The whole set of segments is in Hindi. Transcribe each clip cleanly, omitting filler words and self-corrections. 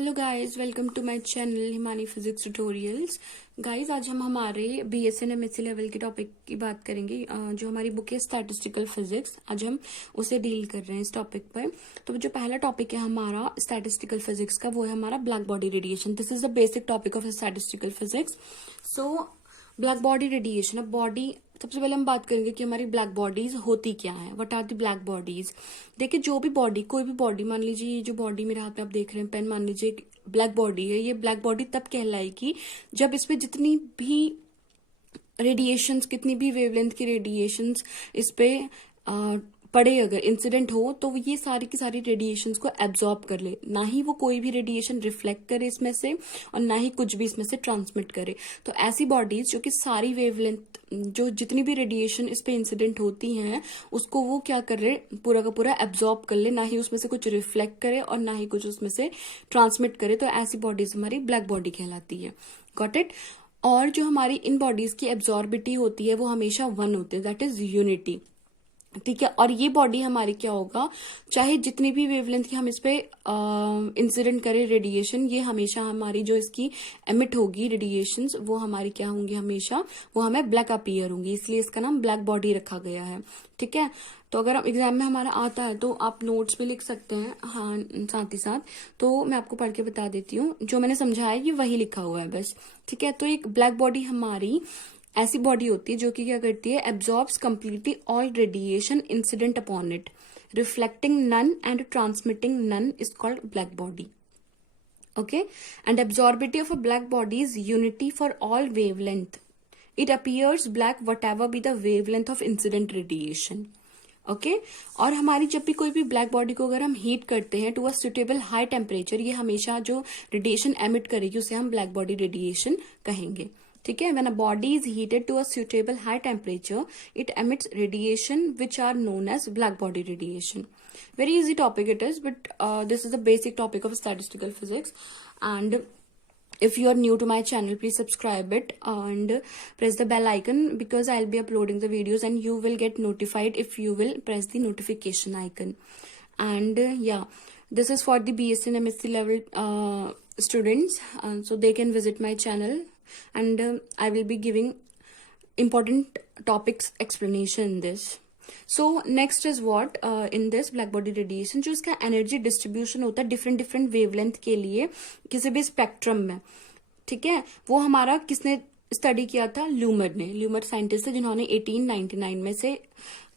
Hello guys, welcome to my channel Himani physics tutorials. Guys, आज हम हमारे बीएसएन एमएससी लेवल के टॉपिक की बात करेंगे। जो हमारी बुक है स्टैटिस्टिकल फिजिक्स, आज हम उसे डील कर रहे हैं इस टॉपिक पर। तो जो पहला टॉपिक है हमारा स्टैटिस्टिकल फिजिक्स का, वो है हमारा black body radiation. This is the basic topic of statistical physics. So black body radiation, अब बॉडी, सबसे पहले हम बात करेंगे कि हमारी ब्लैक बॉडीज होती क्या है। What are the black bodies. देखिए, जो भी बॉडी, कोई भी बॉडी, मान लीजिए ये जो बॉडी मेरे हाथ में आप देख रहे हैं पेन, मान लीजिए ब्लैक बॉडी है। ये ब्लैक बॉडी तब कहलाएगी जब इसमें जितनी भी रेडिएशंस, कितनी भी वेवलेंथ की रेडिएशंस इस पे पड़े, अगर इंसिडेंट हो, तो ये सारी की सारी रेडिएशंस को एब्जॉर्ब कर ले। ना ही वो कोई भी रेडिएशन रिफ्लेक्ट करे इसमें से, और ना ही कुछ भी इसमें से ट्रांसमिट करे। तो ऐसी बॉडीज जो कि सारी वेवलेंथ, जो जितनी भी रेडिएशन इस पे इंसिडेंट होती हैं, उसको वो क्या कर रहे, पूरा का पूरा एब्जॉर्ब कर ले। ना ही उसमें से कुछ रिफ्लेक्ट करे और ना ही कुछ उसमें से ट्रांसमिट करे। तो ऐसी बॉडीज हमारी ब्लैक बॉडी कहलाती है। Got it. और जो हमारी इन बॉडीज की एब्जॉर्बिटी होती है वो हमेशा 1 होती है, दैट इज यूनिटी। ठीक है। और ये बॉडी हमारी क्या होगा, चाहे जितनी भी वेवलेंथ की हम इस पे इंसिडेंट करें रेडिएशन, ये हमेशा हमारी जो इसकी एमिट होगी रेडिएशन, वो हमारी क्या होंगी, हमेशा वो हमें ब्लैक अपीयर होंगी। इसलिए इसका नाम ब्लैक बॉडी रखा गया है। ठीक है। तो अगर एग्जाम में हमारा आता है तो आप नोट्स पे लिख सकते हैं, हाँ, साथ ही साथ। तो मैं आपको पढ़ के बता देती हूँ, जो मैंने समझाया ये वही लिखा हुआ है बस। ठीक है। तो एक ब्लैक बॉडी हमारी ऐसी बॉडी होती है जो कि क्या करती है, absorbs completely all radiation incident upon it, reflecting none and transmitting none is called black body. Okay, and absorbability of a black body is unity for all wavelength. It appears black whatever be the wavelength of incident radiation. Okay और हमारी जब भी कोई भी ब्लैक बॉडी को अगर हम हीट करते हैं to a suitable high temperature, ये हमेशा जो रेडिएशन एमिट करेगी उसे हम ब्लैक बॉडी रेडिएशन कहेंगे। ठीक है। When a body is heated to a suitable high temperature, it emits radiation which are known as black body radiation. Very easy topic it is, but this is the basic topic of statistical physics. And if you are new to my channel, please subscribe it and press the bell icon, because I'll be uploading the videos and you will get notified if you will press the notification icon. And yeah, this is for the BSc MSc level students, so they can visit my channel, and I will be giving important topics explanation in this. So next is what in this black body radiation, जो इसका एनर्जी डिस्ट्रीब्यूशन होता है डिफरेंट डिफरेंट वेवलेंथ के लिए किसी भी स्पेक्ट्रम में। ठीक है। वो हमारा किसने स्टडी किया था, ल्यूमर ने। ल्यूमर साइंटिस्ट है जिन्होंने 1899 में से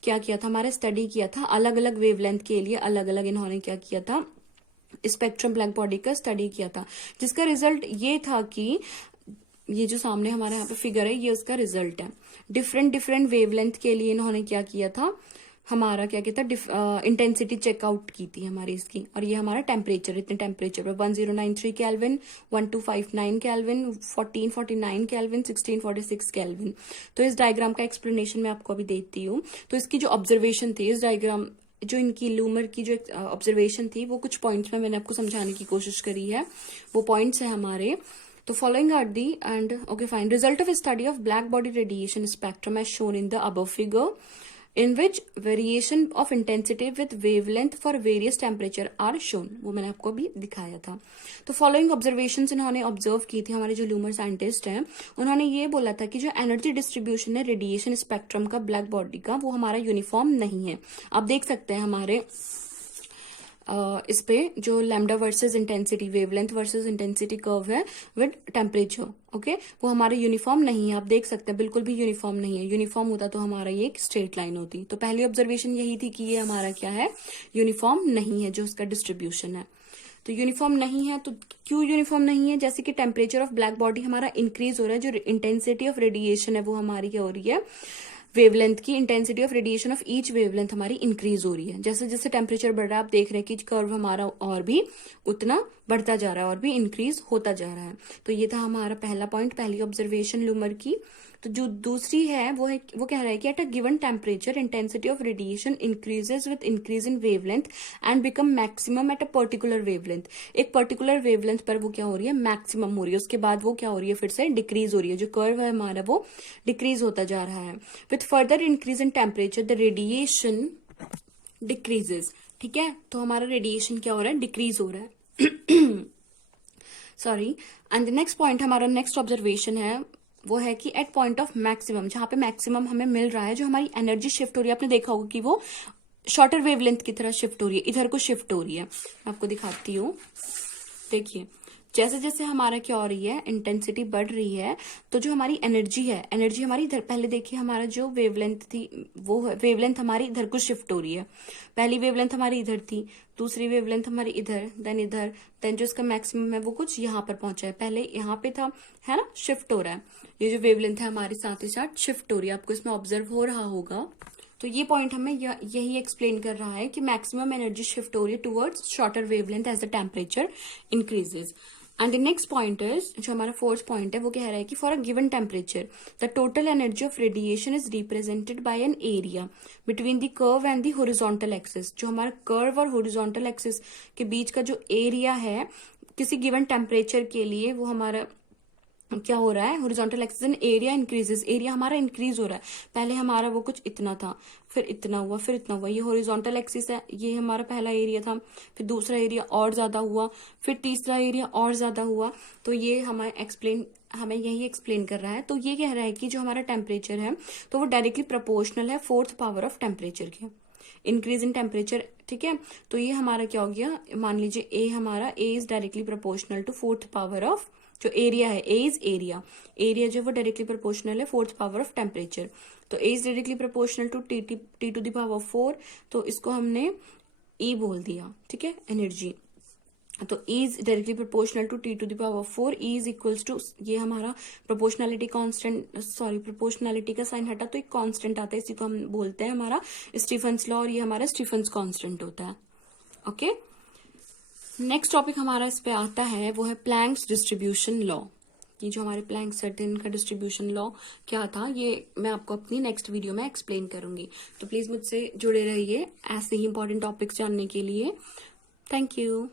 क्या किया था, हमारा स्टडी किया था अलग अलग वेवलेंथ के लिए, अलग अलग इन्होंने क्या किया था, स्पेक्ट्रम ब्लैक बॉडी का स्टडी किया था, जिसका रिजल्ट ये था कि ये जो सामने हमारे यहाँ पे फिगर है, ये उसका रिजल्ट है। डिफरेंट डिफरेंट वेवलेंथ के लिए इन्होंने क्या किया था, हमारा क्या किया था, इंटेंसिटी चेकआउट की थी हमारी इसकी। और ये हमारा टेम्परेचर, इतने टेम्परेचर पर 1093 केल्विन, 1259 केल्विन, 1449 केल्विन, 1646 केल्विन। तो इस डायग्राम का एक्सप्लेनेशन मैं आपको अभी देती हूँ। तो इसकी जो ऑब्जर्वेशन थी, इस डायग्राम जो इनकी ल्यूमर की जो ऑब्जर्वेशन थी, वो कुछ पॉइंट्स में मैंने आपको समझाने की कोशिश करी है। वो पॉइंट्स है हमारे। तो following are the and okay fine result of a study of black body radiation spectrum as shown in the above figure, in which variation of intensity with wavelength for various temperature are shown. वो मैंने आपको अभी दिखाया था। तो फॉलोइंग ऑब्जर्वेशंस इन्होंने ऑब्जर्व की थी, हमारे जो ल्यूमर साइंटिस्ट हैं उन्होंने ये बोला था कि जो एनर्जी डिस्ट्रीब्यूशन है रेडिएशन स्पेक्ट्रम का ब्लैक बॉडी का, वो हमारा यूनिफॉर्म नहीं है। आप देख सकते हैं हमारे इस पे जो lambda versus intensity, wavelength versus intensity curve है विद टेम्परेचर, ओके, वो हमारे यूनिफॉर्म नहीं है। आप देख सकते हैं बिल्कुल भी यूनिफॉर्म नहीं है। यूनिफॉर्म होता तो हमारा ये एक स्ट्रेट लाइन होती। तो पहली ऑब्जर्वेशन यही थी कि ये हमारा क्या है, यूनिफॉर्म नहीं है जो उसका डिस्ट्रीब्यूशन है। तो यूनिफॉर्म नहीं है, तो क्यों यूनिफॉर्म नहीं है, जैसे कि टेम्परेचर ऑफ ब्लैक बॉडी हमारा इंक्रीज हो रहा है, जो इंटेंसिटी ऑफ रेडिएशन है वो हमारी क्या हो रही है, वेवलेंथ की intensity of radiation of each wavelength हमारी इंक्रीज हो रही है। जैसे जैसे टेम्परेचर बढ़ रहा है, आप देख रहे हैं कि कर्व हमारा और भी उतना बढ़ता जा रहा है और भी इंक्रीज होता जा रहा है। तो ये था हमारा पहला पॉइंट, पहली ऑब्जर्वेशन ल्यूमर की। तो जो दूसरी है वो कह रहा है कि at a given temperature intensity of radiation increases with increase in wavelength and become maximum at a particular wavelength. एक पर्टिकुलर वेवलेंथ पर वो क्या हो रही है, मैक्सिमम हो रही है, उसके बाद वो क्या हो रही है, फिर से डिक्रीज हो रही है। जो कर्व है हमारा वो डिक्रीज होता जा रहा है। With further increase in temperature the radiation decreases. ठीक है। तो हमारा रेडिएशन क्या हो रहा है, डिक्रीज हो रहा है। Sorry. And the next point, हमारा नेक्स्ट ऑब्जर्वेशन है वो है कि एट पॉइंट ऑफ मैक्सिमम, जहां पे मैक्सिमम हमें मिल रहा है, जो हमारी एनर्जी शिफ्ट हो रही है, आपने देखा होगा कि वो शॉर्टर वेवलेंथ की तरह शिफ्ट हो रही है, इधर को शिफ्ट हो रही है। मैं आपको दिखाती हूँ, देखिए जैसे जैसे हमारा क्या हो रही है, इंटेंसिटी बढ़ रही है, तो जो हमारी एनर्जी है, एनर्जी हमारी इधर, पहले देखिए हमारा जो वेवलेंथ थी वो वेवलेंथ हमारी इधर को शिफ्ट हो रही है। पहली वेवलेंथ हमारी इधर थी, दूसरी वेवलेंथ हमारी इधर, देन इधर, देन जो इसका मैक्सिमम है वो कुछ यहाँ पर पहुंचा है, पहले यहाँ पे था, है ना, शिफ्ट हो रहा है। ये जो वेवलेंथ है हमारी साथ ही साथ शिफ्ट हो रही है, आपको इसमें ऑब्जर्व हो रहा होगा। तो ये पॉइंट हमें यही एक्सप्लेन कर रहा है कि मैक्सिमम एनर्जी शिफ्ट हो रही है towards shorter wavelength as the temperature increases. And the next point is, जो हमारा फोर्थ पॉइंट है, वो कह रहा है कि for a given temperature the total energy of radiation is represented by an area between the curve and the horizontal axis. जो हमारा कर्व और हॉरिजॉन्टल एक्सिस के बीच का जो एरिया है किसी गिवन टेम्परेचर के लिए, वो हमारा क्या हो रहा है, horizontal axis and area increases, area हमारा इंक्रीज हो रहा है। पहले हमारा वो कुछ इतना था, फिर इतना हुआ, फिर इतना हुआ। ये हॉरिजॉन्टल एक्सिस है, ये हमारा पहला एरिया था, फिर दूसरा एरिया और ज्यादा हुआ, फिर तीसरा एरिया और ज्यादा हुआ। तो ये हमें यही एक्सप्लेन कर रहा है। तो ये कह रहा है कि जो हमारा टेम्परेचर है तो वो डायरेक्टली प्रोपोर्शनल है फोर्थ पावर ऑफ टेम्परेचर के, इंक्रीज इन टेम्परेचर, ठीक है। तो ये हमारा क्या हो गया, मान लीजिए ए हमारा, A is directly proportional to fourth power of, जो एरिया है, ए इज एरिया, एरिया जो वो डायरेक्टली प्रोपोर्शनल है फोर्थ पावर ऑफ टेम्परेचर। तो A is directly proportional to T to the power 4, तो इसको हमने ई बोल दिया, ठीक है, एनर्जी। तो E is directly proportional to T to the power 4, E is equals to, ये हमारा प्रोपोर्शनैलिटी कांस्टेंट, सॉरी प्रोपोर्शनैलिटी का साइन हटा तो एक कांस्टेंट आता है, इसी को हम बोलते हैं हमारा स्टीफन्स लॉ, और ये हमारा स्टीफन्स कांस्टेंट होता है। ओके, नेक्स्ट टॉपिक हमारा इस पे आता है वो है प्लैंक्स डिस्ट्रीब्यूशन लॉ। ये जो हमारे प्लैंक सर्टेन का डिस्ट्रीब्यूशन लॉ क्या था, ये मैं आपको अपनी नेक्स्ट वीडियो में एक्सप्लेन करूंगी। तो प्लीज मुझसे जुड़े रहिए ऐसे ही इंपॉर्टेंट टॉपिक्स जानने के लिए। Thank you.